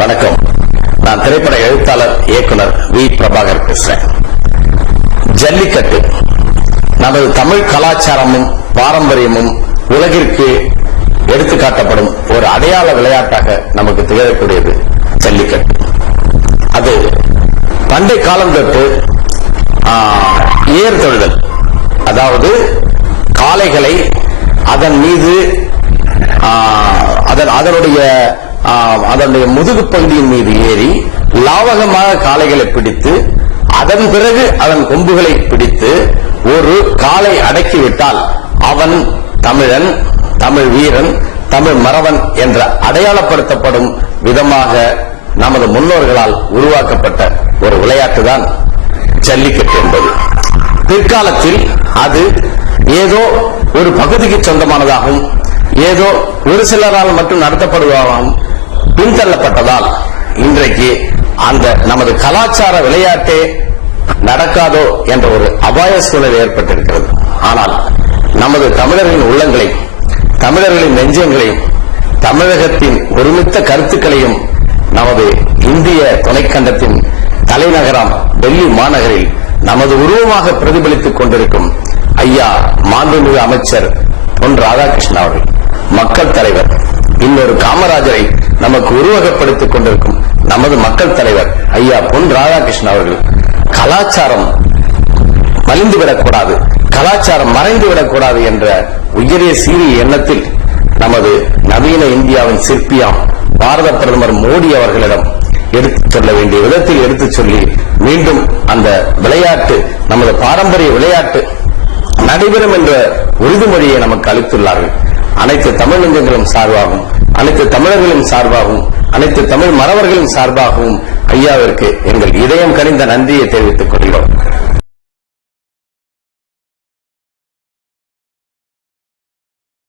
வணக்கம். நான் திரைப்பட எழுத்தாளர் இயக்குனர் வி. பிரபாகர் பேசுறேன். ஜல்லிக்கட்டு நமது தமிழ் கலாச்சாரமும் பாரம்பரியமும் உலகிற்கு எடுத்துக்காட்டப்படும் ஒரு அடையாள விளையாட்டாக நமக்கு திகழக்கூடியது ஜல்லிக்கட்டு. அது பண்டை காலம் தொட்டு ஏர் தொழுதல், அதாவது காளைகளை அதன் மீது அதனுடைய முதுகு பகுதியின் மீது ஏறி லாவகமாக காளைகளை பிடித்து அதன் பிறகு அதன் கொம்புகளை பிடித்து ஒரு காளை அடக்கிவிட்டால் அவன் தமிழன், தமிழ் வீரன், தமிழ் மறவன் என்ற அடையாளப்படுத்தப்படும் விதமாக நமது முன்னோர்களால் உருவாக்கப்பட்ட ஒரு விளையாட்டுதான் ஜல்லிக்கட்டு என்பது. பிற்காலத்தில் அது ஏதோ ஒரு பகுதிக்கு சொந்தமானதாகவும் ஏதோ ஒரு சிலரால் மட்டும் நடத்தப்படுவதாகவும் பின்தள்ளப்பட்டதால் இன்றைக்கு அந்த நமது கலாச்சார விளையாட்டே நடக்காதோ என்ற ஒரு அபாய சூழல் ஏற்பட்டிருக்கிறது. ஆனால் நமது தமிழர்களின் உள்ளங்களையும் தமிழர்களின் நெஞ்சங்களையும் தமிழகத்தின் ஒருமித்த கருத்துக்களையும் நமது இந்திய துணைக்கண்டத்தின் தலைநகரம் டெல்லி மாநகரில் நமது உருவமாக பிரதிபலித்துக் கொண்டிருக்கும் ஐயா மாண்புமிகு அமைச்சர் பொன் ராதாகிருஷ்ணன் அவர்கள், மக்கள் தலைவர், இன்னொரு காமராஜரை நமக்கு உருவகப்படுத்திக் கொண்டிருக்கும் நமது மக்கள் தலைவர் ஐயா பொன் ராதாகிருஷ்ணன் அவர்கள் கலாச்சாரம் மலிந்துவிடக்கூடாது, கலாச்சாரம் மறைந்துவிடக்கூடாது என்ற உயரிய சீரிய எண்ணத்தில் நமது நவீன இந்தியாவின் சிற்பியாம் பாரத பிரதமர் மோடி அவர்களிடம் எடுத்துச் சொல்ல வேண்டிய விதத்தில் எடுத்துச் சொல்லி மீண்டும் அந்த விளையாட்டு, நமது பாரம்பரிய விளையாட்டு நடைபெறும் என்ற உறுதிமொழியை நமக்கு அளித்துள்ளார்கள். அனைத்து தமிழ் நெஞ்சங்களும் சார்பாகவும், அனைத்து தமிழர்களும் சார்பாகவும், அனைத்து தமிழ் மறவர்களின் சார்பாகவும் ஐயாவிற்கு எங்கள் இதயம் கனிந்த நன்றியை தெரிவித்துக் கொள்கிறோம்.